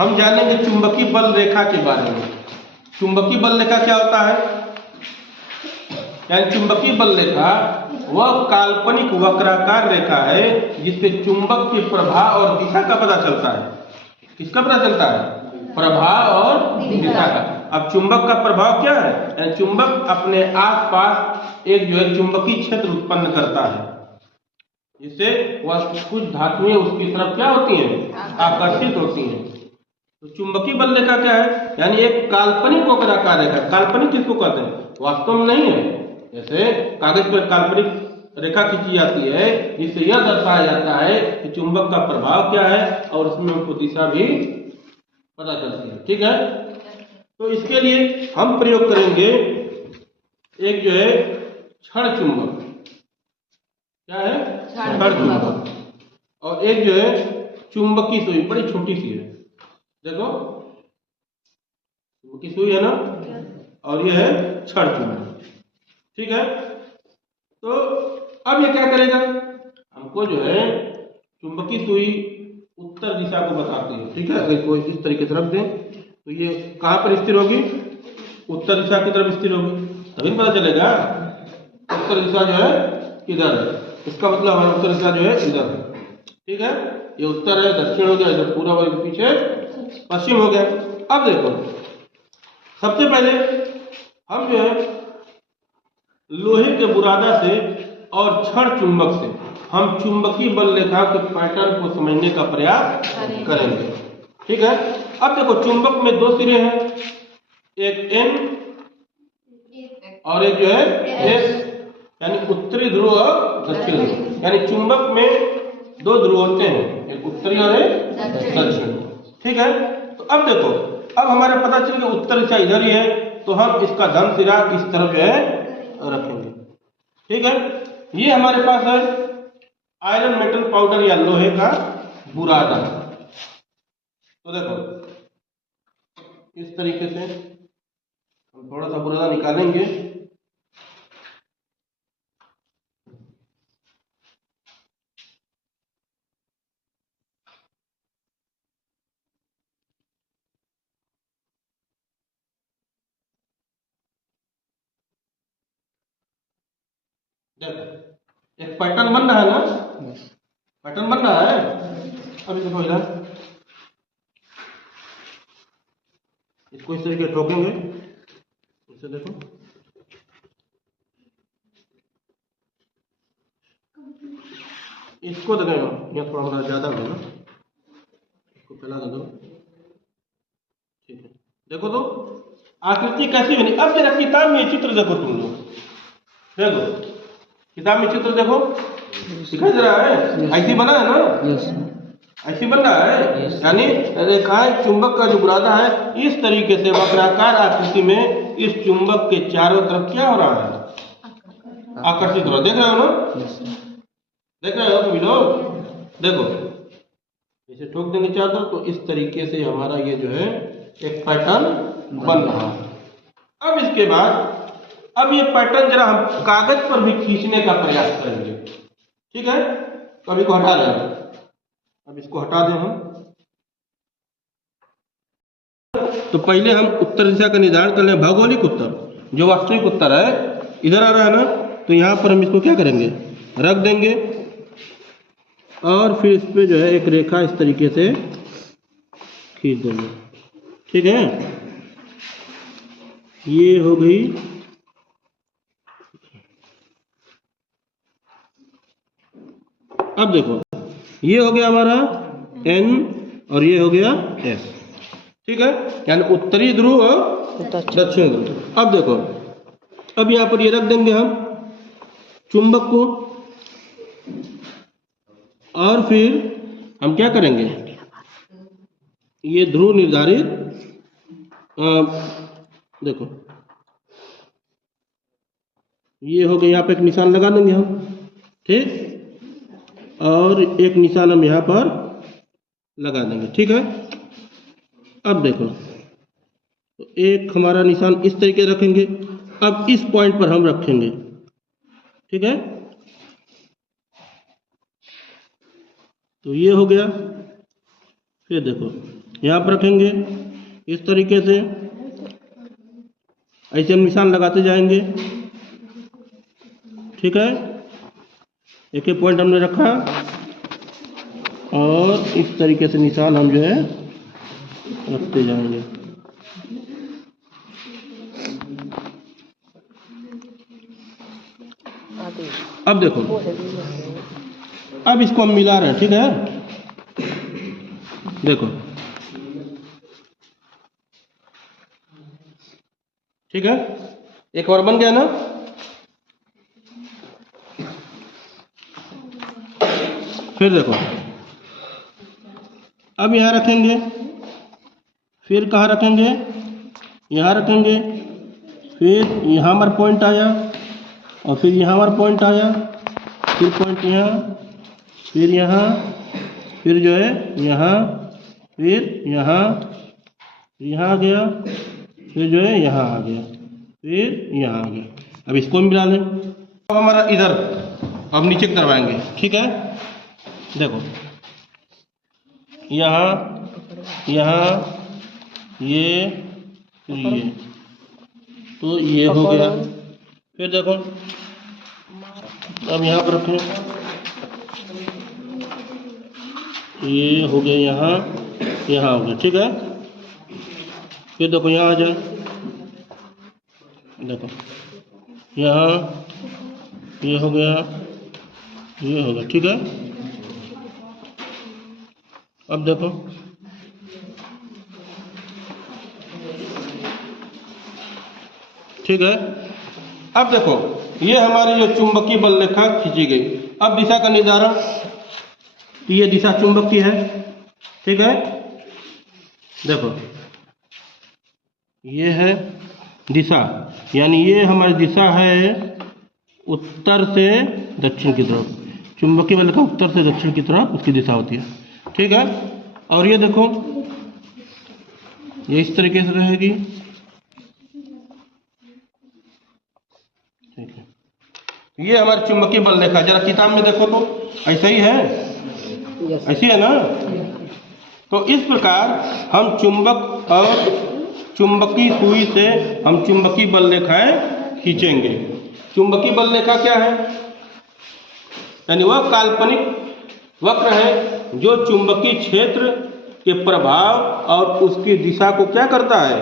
हम जानेंगे चुंबकीय बल रेखा के बारे में। चुंबकीय बल रेखा क्या होता है? यानी चुंबकीय बल रेखा वह काल्पनिक वक्राकार रेखा है जिससे चुंबक के प्रभाव और दिशा का पता चलता है। किसका पता चलता है? प्रभाव और दिशा का। अब चुंबक का प्रभाव क्या है? यानी चुंबक अपने आसपास एक जो है चुंबकीय क्षेत्र उत्पन्न करता है जिससे वह कुछ धातुएं उसकी तरफ क्या होती हैं? आकर्षित होती हैं। तो चुंबकीय बल रेखा क्या है? यानी एक काल्पनिक वक्राकार रेखा। काल्पनिक किसको कहते हैं? वास्तव में नहीं है। जैसे कागज पर काल्पनिक रेखा खींची जाती है जिससे यह दर्शाया जाता है कि चुंबक का प्रभाव क्या है और उसमें हमको दिशा भी पता चलती है। ठीक है, तो इसके लिए हम प्रयोग करेंगे एक जो है क्षण चुंबक। क्या है? क्षण चुंबक। और एक जो है चुंबकीय सुई, बड़ी छोटी सी है। देखो चुंबकीय सुई है ना, और ये है क्षण चुंबक। ठीक है, तो अब ये क्या करेगा? हमको जो है चुंबकीय सुई उत्तर दिशा को बताती है। ठीक है, अगर कोई इस तरीके से रख दें तो ये कहाँ पर स्थिर होगी? उत्तर दिशा की तरफ स्थिर होगी, तभी पता चलेगा उत्तर दिशा जो है किधर है। इसका मतलब हमारा उत्तर दिशा जो है इधर है। ठीक है, ये उत्तर है, दक्षिण हो गया, इधर पूरा वर्ग, पीछे पश्चिम हो गया। अब देखो, सबसे पहले हम जो है लोहे के बुरादा से और क्षण चुंबक से हम चुंबकीय बल रेखा के पैटर्न को समझने का प्रयास करेंगे। ठीक है, अब देखो चुंबक में दो सिरे हैं, एक N और एक जो है S, यानी उत्तरी ध्रुव और दक्षिण ध्रुव। यानी चुंबक में दो ध्रुव होते हैं, एक उत्तरी और एक दक्षिण। ठीक है, तो अब देखो, अब हमारे पता चल गया उत्तर दिशा इधर ही है, तो हम इसका धन सिरा इस तरफ जो है रखेंगे। ठीक है, ये हमारे पास है आयरन मेटल पाउडर या लोहे का बुरादा। तो देखो इस तरीके से हम थोड़ा सा बुरादा निकालेंगे। देखो एक पैटर्न बन रहा है ना, पैटर्न बन रहा है। अभी देखो इधर इसको इस तरीके ठोकेंगे, इसे देखो, इसको देखेगा, यहाँ थोड़ा हमारा ज्यादा होगा, इसको फैला दो। ठीक है, देखो तो आकृति कैसी बनी। अब जरा किताब में चित्र देखो, तुम लोग देखो किताब में चित्र देखो, दिखाई दे रहा है? ऐसी बना है ना, ऐसी बन रहा है। यानी रेखाएं चुंबक का जो बुरादा है इस तरीके से वक्राकार आकृति में इस चुंबक के चारों तरफ क्या हो रहा है? आकर्षित हो रहा है। देख रहे हो ना? देख रहे हो तुम लोग? देखो इसे ठोक देंगे चारों तरफ, तो इस तरीके से हमारा ये जो है एक पैटर्न बन रहा है। अब इसके बाद अब ये पैटर्न जरा हम कागज पर भी खींचने का प्रयास करेंगे। ठीक है, तो अभी को हटा रहे हैं, अब इसको हटा दें हम। तो पहले हम उत्तर दिशा का निर्धारण कर लें। भौगोलिक उत्तर, जो वास्तविक उत्तर है इधर आ रहा है ना, तो यहाँ पर हम इसको क्या करेंगे? रख देंगे और फिर इस पे जो है एक रेखा इस तरीके से खींच देंगे। ठीक है, ये हो गई अब देखो ये हो गया हमारा N और ये हो गया S। ठीक है, यानी उत्तरी ध्रुव और दक्षिण ध्रुव। अब देखो, अब यहाँ पर ये रख देंगे हम चुंबक को, और फिर हम क्या करेंगे? ये ध्रुव निर्धारित, देखो ये हो गया, यहाँ पे एक निशान लगा देंगे हम। ठीक, और एक निशान हम यहाँ पर लगा देंगे। ठीक है, अब देखो तो एक हमारा निशान इस तरीके रखेंगे, अब इस पॉइंट पर हम रखेंगे। ठीक है, तो ये हो गया। फिर देखो यहाँ पर रखेंगे इस तरीके से, ऐसे हम निशान लगाते जाएंगे। ठीक है, एक एक पॉइंट हमने रखा और इस तरीके से निशान हम जो है रखते जाएंगे। अब देखो, अब इसको हम मिला रहे हैं। ठीक है, देखो, ठीक है, एक और बन गया ना। फिर देखो, अब यहाँ रखेंगे, फिर कहाँ रखेंगे, यहाँ रखेंगे, फिर यहाँ हमारा पॉइंट आया और फिर यहाँ हमारा पॉइंट आया, फिर पॉइंट यहाँ, फिर यहाँ, फिर जो है यहाँ, फिर यहाँ, यहाँ आ गया, फिर जो है यहाँ आ गया, फिर यहाँ आ गया। अब इसको मिला लें। अब हमारा इधर, अब नीचे की तरफ आएंगे। ठीक है, देखो, यहाँ, यहाँ, ये, फिर ये, तो ये हो गया। फिर देखो, अब यहाँ पर रखें, ये हो गया, यहाँ, यहाँ हो गया। ठीक है, फिर देखो यहाँ आ जाए, देखो यहाँ, ये हो गया, ये हो गया। ठीक है, अब देखो, ठीक है, अब देखो, ये हमारी जो चुंबकीय बल रेखा खींची गई। अब दिशा का निर्धारण, तो ये दिशा चुंबक की है। ठीक है, देखो, ये है दिशा, यानी ये हमारी दिशा है उत्तर से दक्षिण की तरफ। चुंबकीय बल का उत्तर से दक्षिण की तरफ उसकी दिशा होती है। ठीक है, और ये देखो, ये इस तरीके से रहेगी। ठीक है, ये हमारी चुंबकीय बल रेखा, जरा किताब में देखो तो ऐसा ही है, ऐसी है ना। तो इस प्रकार हम चुंबक और चुंबकीय सुई से हम चुंबकीय बल रेखाएं खींचेंगे। चुंबकीय बल रेखा क्या है? यानी वह काल्पनिक वक्र है जो चुंबकीय क्षेत्र के प्रभाव और उसकी दिशा को क्या करता है,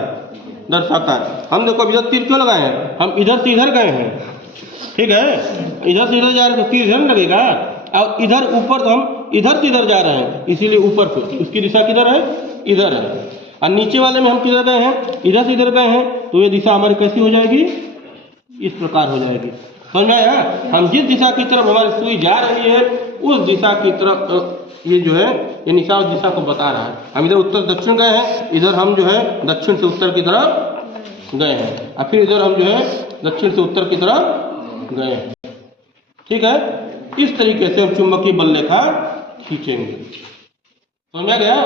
दर्शाता है। हम देखो अब इधर तीर क्यों लगाए हैं, हम इधर से इधर गए हैं। ठीक है, इधर से इधर जा रहे हैं तो तीर इधर लगेगा, और इधर ऊपर तो हम इधर से इधर जा रहे हैं, इसीलिए ऊपर से उसकी दिशा किधर है, इधर है। और नीचे वाले में हम किधर गए हैं, इधर से इधर गए हैं, तो ये दिशा हमारी कैसी हो जाएगी, इस प्रकार हो जाएगी। समझ में आया? हम जिस दिशा की तरफ हमारी सुई जा रही है उस दिशा की तरफ ये जो है ये निशान उस दिशा को बता रहा है। हम इधर उत्तर दक्षिण गए हैं, इधर हम जो है दक्षिण से उत्तर की तरफ गए हैं, और फिर इधर हम जो है दक्षिण से उत्तर की तरफ गए हैं। ठीक है, इस तरीके से हम चुंबकीय बल रेखा खींचेंगे। समझ में आ गया?